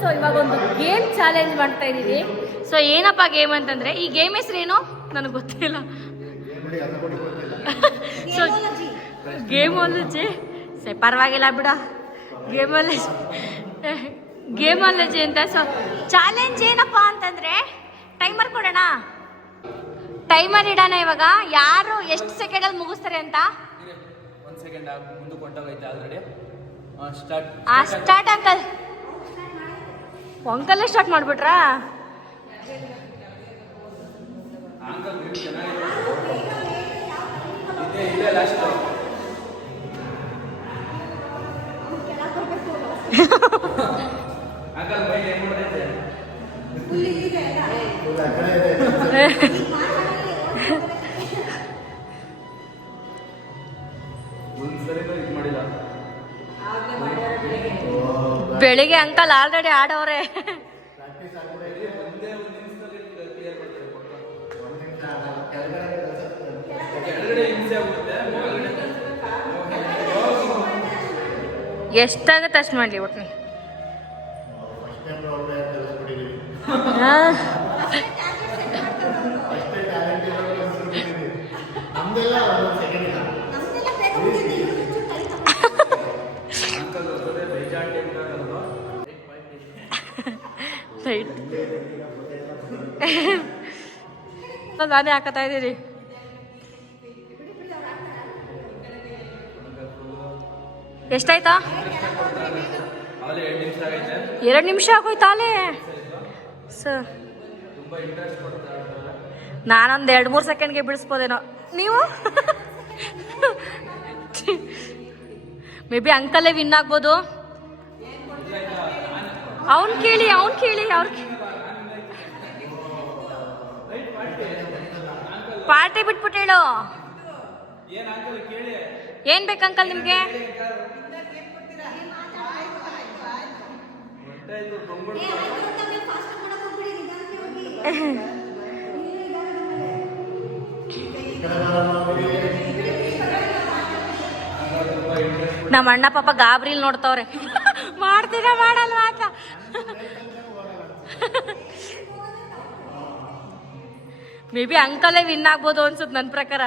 So ಇವಾಗ ಒಂದು game challenge ಮಾಡ್ತಾ ಇದ್ದೀವಿ. ಸೊ ಏನಪ್ಪ ಗೇಮ್ ಅಂತಂದ್ರೆ, ಈ ಗೇಮ್ ಹೆಸರೇನು ನನಗೆ ಗೊತ್ತಿಲ್ಲ. ಸೊ ಗೇಮಾಲಜಿ ಸೇ ಪರವಾಗಿಲ್ಲ ಬಿಡ, ಗೇಮಾಲಜಿ ಅಂತ. ಸೊ ಚಾಲೆಂಜ್ ಏನಪ್ಪ ಅಂತಂದ್ರೆ, ಟೈಮರ್ ಕೊಡೋಣ, ಟೈಮರ್ ಇಡೋಣ. ಇವಾಗ ಯಾರು ಎಷ್ಟು ಸೆಕೆಂಡಲ್ಲಿ ಮುಗಿಸ್ತಾರೆ ಅಂತ. Start uncle. ಅಂಕಲ್ಲೇ ಸ್ಟಾರ್ಟ್ ಮಾಡ್ಬಿಟ್ರಾ? ಬೆಳಿಗ್ಗೆ ಅಂಕಲ್ ಆಲ್ರೆಡಿ ಆಡೋರೆ. ಎಷ್ಟಾಗತ್ತೆ ಅಷ್ಟು ಮಾಡಲಿ ಒಟ್ಟು. ನಾನೇ ಹಾಕತಾ ಇದ್ದೀರಿ. ಎಷ್ಟಾಯ್ತಾ? 2 ನಿಮಿಷ ಆಗೋಯ್ತಾಲೇ ಸರ್. ನಾನೊಂದು 2-3 ಸೆಕೆಂಡ್ಗೆ ಬಿಡಿಸ್ಬೋದೇನೋ. ನೀವು ಮೇ ಬಿ ಅಂಕಲೇ ವಿನ್ ಆಗ್ಬೋದು. ಅವ್ನು ಕೇಳಿ ಅವ್ರ ಪಾರ್ಟಿ ಬಿಟ್ಬಿಟ್ಟು ಹೇಳು. ಏನ್ ಬೇಕು ಅಂಕಲ್ ನಿಮ್ಗೆ? ನಮ್ಮ ಅಣ್ಣ ಪಾಪ ಗಾಬ್ರಿಲ್ ನೋಡ್ತವ್ರೆ, ಮಾಡ್ತೀರಾ ಮಾಡಲ್ವಾ ಅಂತ. ಮೇ ಬಿ ಅಂಕಲೇ ವಿನ್ ಆಗ್ಬೋದು ಅನ್ಸುತ್ತೆ ನನ್ನ ಪ್ರಕಾರ.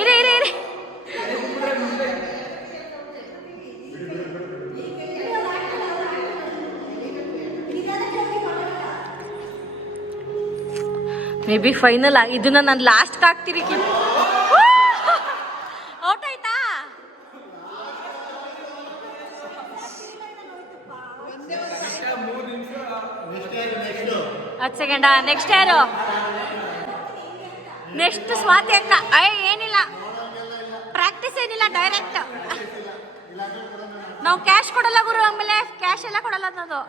ಇರಿ ಮೇ ಬಿ ಫೈನಲ್ ಇದನ್ನ ನಾನು ಲಾಸ್ಟ್ ಹಾಕ್ತೀವಿ. ಔಟ್ ಆಯ್ತಾ? ಹತ್ತು ಸೆಕೆಂಡ. ನೆಕ್ಸ್ಟ್ ಯಾರು? ನೆಕ್ಸ್ಟ್ ಸ್ವಾತಿ ಅಕ್ಕ. ಏನಿಲ್ಲ, ಪ್ರಾಕ್ಟೀಸ್ ಏನಿಲ್ಲ, ಡೈರೆಕ್ಟ್. ನಾವು ಕ್ಯಾಶ್ ಕೊಡಲ್ಲ ಗುರು, ಆಮೇಲೆ ಕ್ಯಾಶ್ ಎಲ್ಲ ಕೊಡಲ್ಲ ಅನ್ನೋದು.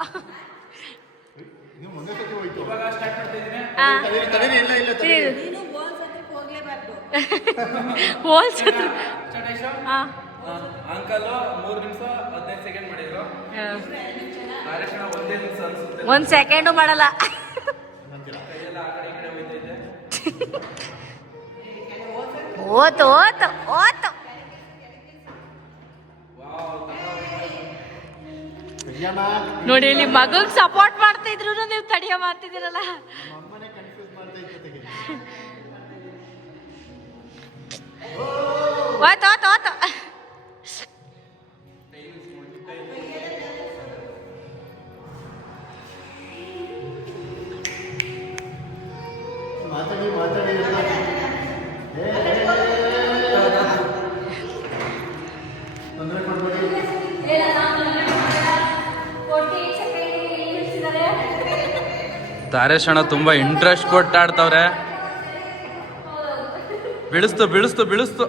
ಒಂದ್ ಸೆಕೆಂಡು ಮಾಡಲ್ಲ. ಓತು ಓತು ಓತು. ನೋಡಿ, ಇಲ್ಲಿ ಮಗಗ್ ಸಪೋರ್ಟ್ ಮಾಡ್ತಾ ಇದ್ರು, ನೀವು ತಡಿಯ ಮಾಡ್ತಿದ್ದೀರಲ್ಲ. ಓತು ಓತು ಓತು. ತಾರೇಶ್ ಅಣ್ಣ ತುಂಬಾ ಇಂಟ್ರೆಸ್ಟ್ ಕೊಟ್ಟು ಆಡ್ತವ್ರೆ. ಬೀಳಿಸ್ತು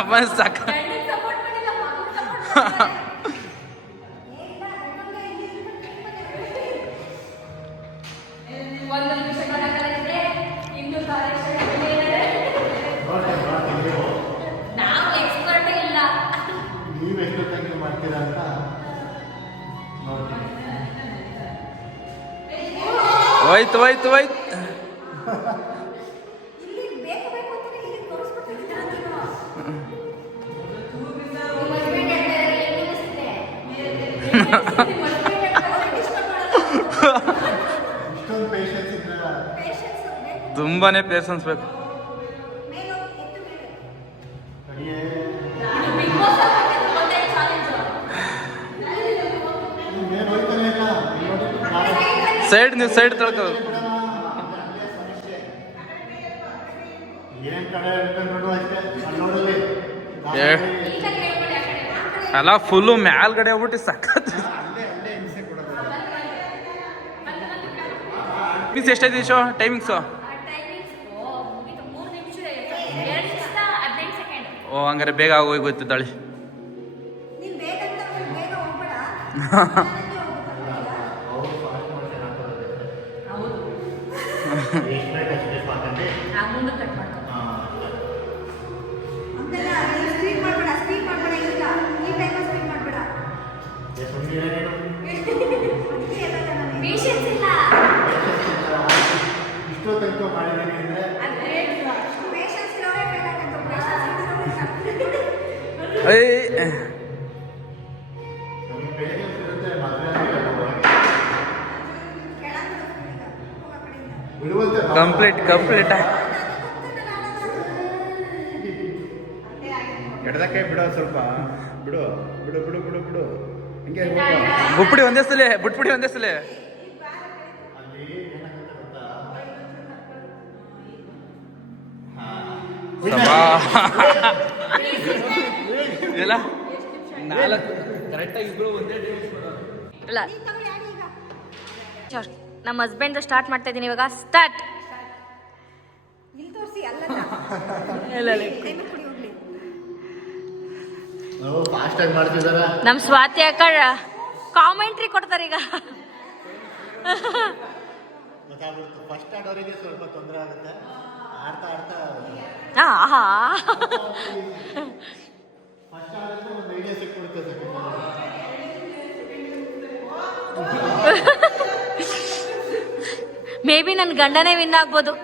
ಅಮ್ಮ ಸಾಕ. ಹೋಯ್ತು ತುಂಬಾನೇ ಪೇಷನ್ಸ್ ಬೇಕು. ಸೈಡ್ ನೀವು ಸೈಡ್ ತಳ್ಕೋ. ಅಲ್ಲ ಫುಲ್ಲು ಮ್ಯಾಲ್ಗಡೆ ಹೋಗ್ಬಿಟ್ಟು ಸಖತ್. ಮೀನ್ಸ್ ಎಷ್ಟೈತಿ ಶೋ ಟೈಮಿಂಗ್ಸು? ಓ ಹಂಗಾರೆ ಬೇಗ ಆಗೋಗೋಯ್ತು ತಾಳಿ. ಕಂಪ್ಲೀಟ್ ಎಡದಕ್ಕೆ ಬಿಡೋ ಸ್ವಲ್ಪ ಬಿಡು ಬಿಡು ಬಿಡು ಬಿಡು ಬಿಡು ಹಿಂಗೆ ಬುಟ್ಬಿಡಿ ಒಂದೇ ಸಲ, ಬಿಟ್ಬಿಡಿ ಒಂದೇ ಸಲ. ಇಲ್ಲ ನಾಲ್ಕು ಕರೆಕ್ಟಾಗಿ ಇಬ್ರು ಒಂದೇ. ಇಲ್ಲ ನಮ್ಮ ಹಸ್ಬೆಂಡ್ ಸ್ಟಾರ್ಟ್ ಮಾಡ್ತಾ ಇದ್ದೀನಿ ಇವಾಗ. ಸ್ಟಾರ್ಟ್. ಫಾಸ್ಟಾಗಿ ಮಾಡ್ತಿದಾರ. ನಮ್ಮ ಸ್ವಾತಿ ಅಕ್ಕ ಕಾಮೆಂಟ್ರಿ ಕೊಡ್ತಾರೆ ಈಗ. ಗೊತ್ತಾಗ್ಬಿಡ್ತು. ಫಸ್ಟ್ ಆಡೋರಿಗೆ ಸ್ವಲ್ಪ ತೊಂದರೆ ಆಗುತ್ತೆ. ಆಡ್ತಾ ಆಡ್ತಾ ಆಹಾ ಫಸ್ಟ್ ಆಡಿದ್ರೆ ಒಂದು ಐಡಿಯಾ ಸಿಕ್ಬಿಡ್ತದೆ. ಮೇ ಬಿ ನನ್ನ ಗಂಡನೇ ವಿನ್ ಆಗ್ಬೋದು.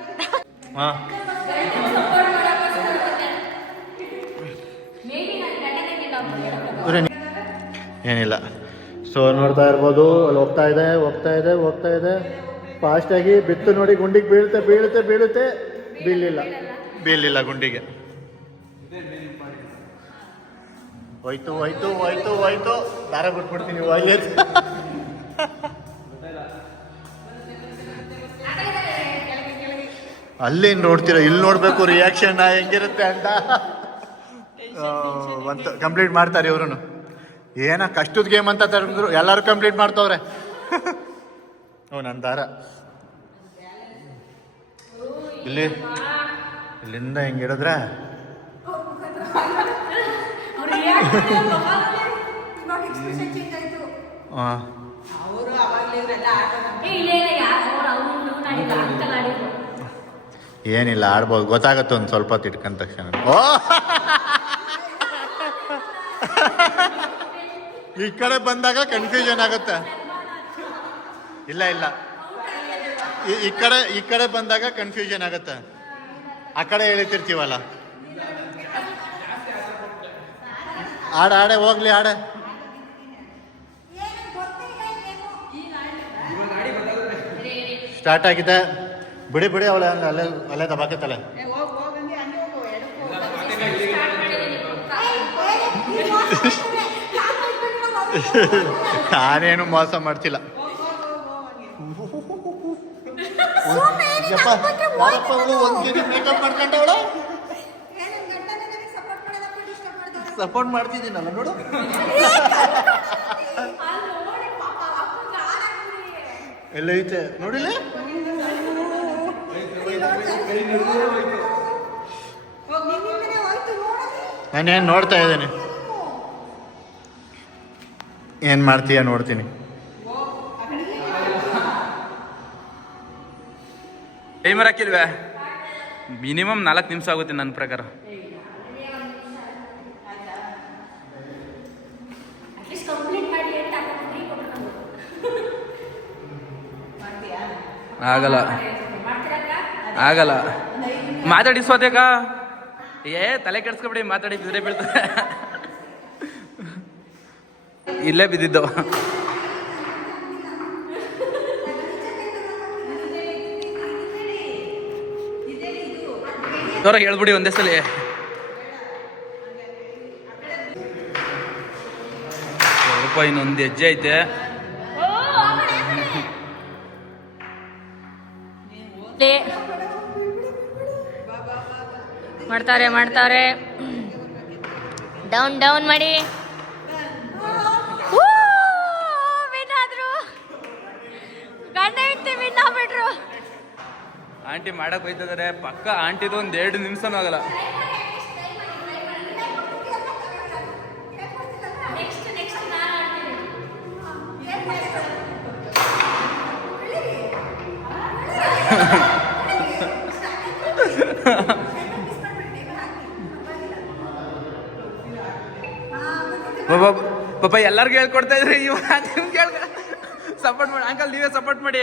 ಏನಿಲ್ಲ. ಸೊ ನೋಡ್ತಾ ಇರ್ಬೋದು, ಅಲ್ಲಿ ಹೋಗ್ತಾ ಇದೆ ಹೋಗ್ತಾ ಇದೆ ಹೋಗ್ತಾ ಇದೆ ಫಾಸ್ಟಾಗಿ. ಬಿತ್ತು ನೋಡಿ, ಗುಂಡಿಗೆ ಬೀಳುತ್ತೆ ಬೀಳುತ್ತೆ ಬೀಳುತ್ತೆ. ಬೀಳಿಲ್ಲ ಗುಂಡಿಗೆ. ಹೋಯ್ತು ಹೋಯ್ತು ಹೋಯ್ತು ಹೋಯ್ತು. ದಾರ ಬಿಟ್ಬಿಡ್ತೀನಿ ಒಳ್ಳೆ. ಅಲ್ಲೇನು ನೋಡ್ತೀರ, ಇಲ್ಲಿ ನೋಡ್ಬೇಕು ರಿಯಾಕ್ಷನ್ ಹೆಂಗಿರುತ್ತೆ ಅಂತ. ಒಂದು ಕಂಪ್ಲೀಟ್ ಮಾಡ್ತಾರೆ ಇವ್ರು. ಏನ ಕಷ್ಟದ ಗೇಮ್ ಅಂತ ತಗೊಂಡ್ರು, ಎಲ್ಲರೂ ಕಂಪ್ಲೀಟ್ ಮಾಡ್ತವ್ರೆ. ನನ್ನ ದಾರ ಇಲ್ಲಿಂದ ಹಿಂಗೆ ಹಿಡಿದ್ರೆ ಹಾಂ. ಏನಿಲ್ಲ, ಆಡ್ಬೋದು. ಗೊತ್ತಾಗತ್ತೆ ಒಂದು ಸ್ವಲ್ಪ ಹೊತ್ತು ಇಟ್ಕೊಂಡ ತಕ್ಷಣ. ಓ ಈ ಕಡೆ ಬಂದಾಗ ಕನ್ಫ್ಯೂಷನ್ ಆಗುತ್ತೆ. ಇಲ್ಲ ಈ ಕಡೆ ಬಂದಾಗ ಕನ್ಫ್ಯೂಷನ್ ಆಗುತ್ತೆ. ಆ ಕಡೆ ಎಳಿತಿರ್ತೀವಲ್ಲ. ಆಡೆ ಹೋಗ್ಲಿ ಆಡೆ. ಸ್ಟಾರ್ಟ್ ಆಗಿದೆ. ಬಿಡಿ ಅವಳೆ ಅಲ್ಲೇ ದಬಾಕತ್ತಲೆ. ನಾನೇನು ಮೋಸ ಮಾಡ್ತಿಲ್ಲ. ಒಂದು ಕೆಜಿ ಮೇಕಪ್ ಮಾಡ್ಕೊಂಡವಳು. ಸಪೋರ್ಟ್ ಮಾಡ್ತಿದ್ದೀನಲ್ಲ ನೋಡು. ಎಲ್ಲ ಐತೆ ನೋಡಿಲ್ಲ. ನಾನೇನು ನೋಡ್ತಾ ಇದ್ದೇನೆ. ಏನು ಮಾಡ್ತೀಯ ನೋಡ್ತೀನಿ. ಟೈಮರ್ ಹಾಕಿಲ್ವೇ? ಮಿನಿಮಮ್ 4 ನಿಮಿಷ ಆಗುತ್ತೆ ನನ್ನ ಪ್ರಕಾರ. ಆಗಲ್ಲ ಮಾತಾಡಿ ಸ್ವಾತ್ಯಾಕ. ತಲೆ ಕೆಡ್ಸ್ಕೊಬಿಡಿ, ಮಾತಾಡಿ ಬಿದ್ರೆ ಬೀಳ್ತದೆ. ಇಲ್ಲೇ ಬಿದ್ದಿದ್ದು. ಜೋರಾಗಿ ಹೇಳ್ಬಿಡಿ ಒಂದೇ ಸಲ. ಸ್ವಲ್ಪ ಇನ್ನೊಂದು ಹೆಜ್ಜೆ ಐತೆ. ಮಾಡ್ತಾರೆ ಡೌನ್ ಡೌನ್ ಮಾಡಿ. ವಿನ್ ಆದ್ರು, ಗಂಡ ಹೆಂಡತಿ ವಿನ್ ಆಗ್ಬಿಟ್ರು. ಆಂಟಿ ಮಾಡಕ್ ಹೋಯ್ತಿದಾರೆ ಪಕ್ಕ. ಆಂಟಿದು ಒಂದು 2 ನಿಮಿಷನೂ ಆಗಲ್ಲ. ಪಾಪ ಎಲ್ಲರಿಗೂ ಹೇಳ್ಕೊಡ್ತಾ ಇದ್ರಿ, ಸಪೋರ್ಟ್ ಮಾಡಿ ಅಂಕಲ್, ನೀವೇ ಸಪೋರ್ಟ್ ಮಾಡಿ.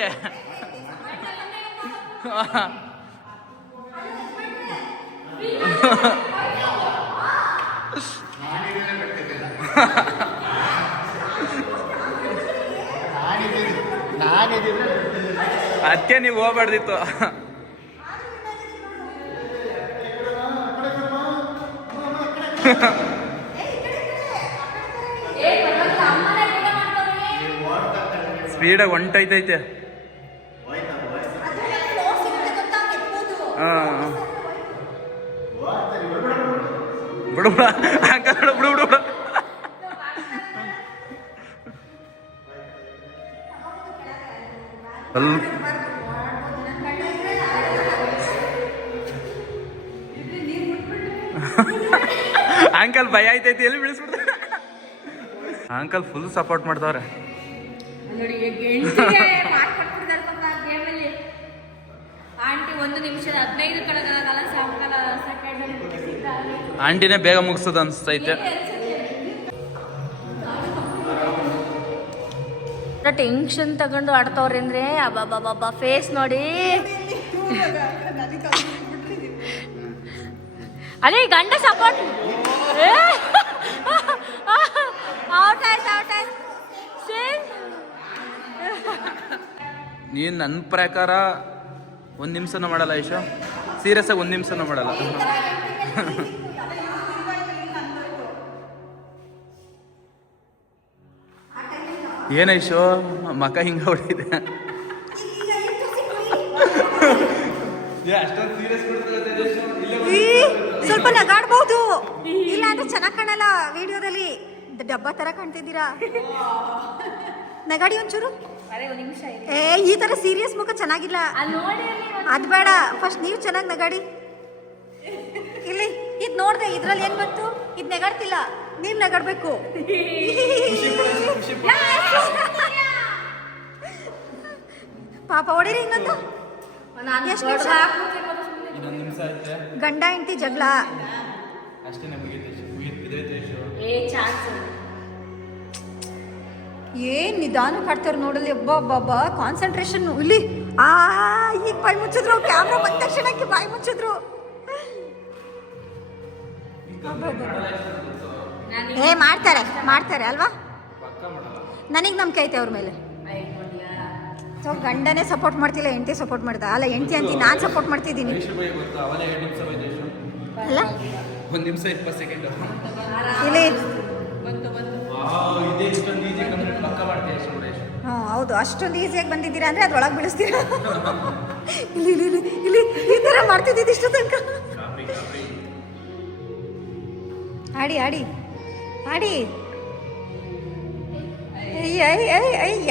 ಅದಕ್ಕೆ ನೀವು ಹೋಗ್ಬಾರ್ದಿತ್ತು. ಸ್ಪೀಡಾಗಿ ಹೊಂಟೈತೈತೆ. ಬಿಡು ಅಂಕಲ್, ಬಿಡು. ಅಂಕಲ್ ಭಯ ಆಯ್ತೈತಿ, ಎಲ್ಲಿ ಬೀಳಿಸ್ಬಿಡ್ತಾರೆ. ಅಂಕಲ್ ಫುಲ್ ಸಪೋರ್ಟ್ ಮಾಡ್ತಾವ್ರೆ. ಆಂಟಿ 1 ನಿಮಿಷದ 15 ಸೆಕೆಂಡ್ ಆಂಟಿನೇ ಬೇಗ ಮುಗಿಸೋದು ಅನ್ಸ್ತೈತೆ. ಟೆನ್ಷನ್ ತಗೊಂಡು ಆಡ್ತವ್ರೆ ಅಂದ್ರೆ ಅಬ್ಬಾ ಫೇಸ್ ನೋಡಿ. ಅದೇ ಗಂಡ ಸಪೋರ್ಟ್. ಔಟ್ ಆಯ್ತು. ನೀನು ನನ್ನ ಪ್ರಕಾರ 1 ನಿಮಿಷನೂ ಮಾಡಲ್ಲ ಐಶು. ಸೀರಿಯಸ್ ಆಗಿ 1 ನಿಮಿಷನೂ ಮಾಡಲ್ಲ. ಏನೈಶು ಮಕ ಹಿಂಗ ಹೊಡಿದೆ. ಸ್ವಲ್ಪ ನಗಾಡ್ಬಹುದು, ಇಲ್ಲ ಅಂದ್ರೆ ಚೆನ್ನಾಗ್ ಕಾಣಲ್ಲ ವಿಡಿಯೋದಲ್ಲಿ. ಡಬ್ಬ ತರ ಕಾಣ್ತಿದ್ದೀರಾ. ನಗಾಡಿ ಒಂಚೂರು. ಈ ತರ ಸೀರಿಯಸ್ ಮುಖ ಚೆನ್ನಾಗಿಲ್ಲ. ಅದ್ ಬೇಡ, ಫಸ್ಟ್ ನೀವು ಚೆನ್ನಾಗಿ ನಗಾಡಿ. ಇಲ್ಲಿ ಇದ್ ನೋಡ್ದೆ, ಇದ್ರಲ್ಲಿ ಏನ್ ಬಂತು? ಇದ್ ನಗಾಡ್ತಿಲ್ಲ, ನೀವ್ ನಗಾಡ್ಬೇಕು. ಪಾಪ ಹೊಡೀರಿ ಇನ್ನೊಂದು. ಎಷ್ಟು ನಿಮಿಷ? ಗಂಡ ಹೆಂಡತಿ ಜಗಳ. ಏನ್ ನಿಧಾನ ಕಾಡ್ತಾರ ನೋಡಲಿ. ಒಬ್ಬ ಕಾನ್ಸಂಟ್ರೇಷನ್. ಇಲ್ಲಿ ಈಗ ಬಾಯಿ ಮುಚ್ಚಿದ್ರು, ಕ್ಯಾಮ್ರಾ ಬಂದ ತಕ್ಷಣಕ್ಕೆ ಬಾಯಿ ಮುಚ್ಚಿದ್ರು. ಮಾಡ್ತಾರೆ ಅಲ್ವಾ? ನನಗೆ ನಂಬಿಕೆ ಐತೆ ಅವ್ರ ಮೇಲೆ. ಸೊ ಗಂಡನೇ ಸಪೋರ್ಟ್ ಮಾಡ್ತಿಲ್ಲ, ಹೆಂಡತಿ ಸಪೋರ್ಟ್ ಮಾಡ್ದ. ಅಲ್ಲ ಹೆಂಡತಿ ಅಂತೀನಿ, ನಾನು ಸಪೋರ್ಟ್ ಮಾಡ್ತಿದ್ದೀನಿ. ಅಲ್ಲ 1 ನಿಮಿಷ 20 ಸೆಕೆಂಡ್. ಇಲ್ಲಿ ಹೌದು, ಅಷ್ಟೊಂದು ಈಸಿಯಾಗಿ ಬಂದಿದ್ದೀರಾ ಅಂದ್ರೆ ಅದ್ರೊಳಗೆ ಬೀಳಿಸ್ತೀರಾ. ಇಲ್ಲಿ ಈ ತರ ಮಾಡ್ತಿದ್ದಿದ್ದು ಇಷ್ಟು ತನಕ. ಆಡಿ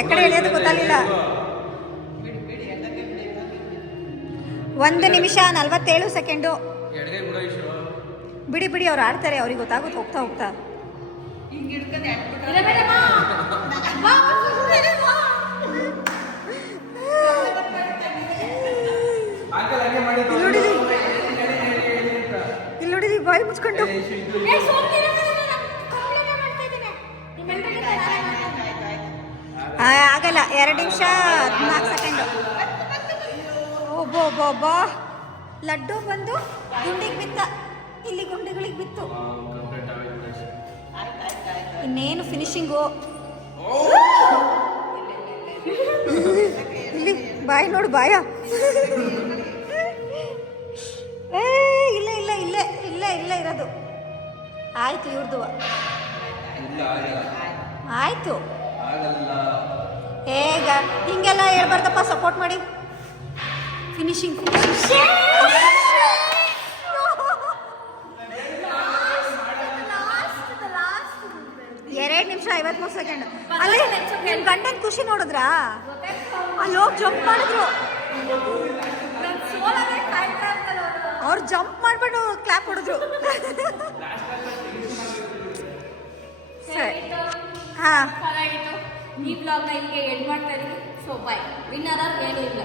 ಎಕಡೆ ಎಳೆಯೋದು ಗೊತ್ತಾಗಲಿಲ್ಲ. 1 ನಿಮಿಷ 47 ಸೆಕೆಂಡು. ಬಿಡಿ ಅವ್ರು ಆಡ್ತಾರೆ, ಅವ್ರಿಗೆ ಗೊತ್ತಾಗುತ್ತೆ ಹೋಗ್ತಾ. ಇಲ್ಲಿ ನೋಡಿರಿ ಬಾಯಿ ಮುಚ್ಕೊಂಡು. ಆಗಲ್ಲ. 2 ನಿಮಿಷ 14 ಸೆಕೆಂಡು. ಒಬ್ಬ ಲಡ್ಡು ಬಂದು ಗುಂಡಿಗೆ ಬಿತ್ತ, ಇಲ್ಲಿ ಗುಂಡಿಗಳಿಗೆ ಬಿತ್ತು. ಇನ್ನೇನು ಫಿನಿಶಿಂಗು. ಇಲ್ಲಿ ಬಾಯಿ ನೋಡು, ಬಾಯ. ಇಲ್ಲ ಆಗ್ಬಾರ್ದಪ್ಪ, ಸಪೋರ್ಟ್ ಮಾಡಿ. ಫಿನಿಶಿಂಗ್ 2 ನಿಮಿಷ 53 ಸೆಕೆಂಡ್. ಅಲ್ಲಿ ನಿನ್ ಗಂಡನ ಖುಷಿ ನೋಡಿದ್ರಾ? ಅಲ್ಲಿ ಹೋಗಿ ಜಂಪ್ ಮಾಡಿದ್ರು. ಅವ್ರು ಜಂಪ್ ಮಾಡ್ಬಿಟ್ಟು ಕ್ಲಾಪ್ ಹೊಡೆದ್ರು. ಸರಿ, ಹಾ, ಈ ಬ್ಲಾಗ್ ಇಲ್ಲಿಗೆ ಎಂಡ್ ಮಾಡ್ತಾ ಇದೀವಿ. So bye. ವಿನ್ನರ್ ಏನೂ ಇಲ್ಲ.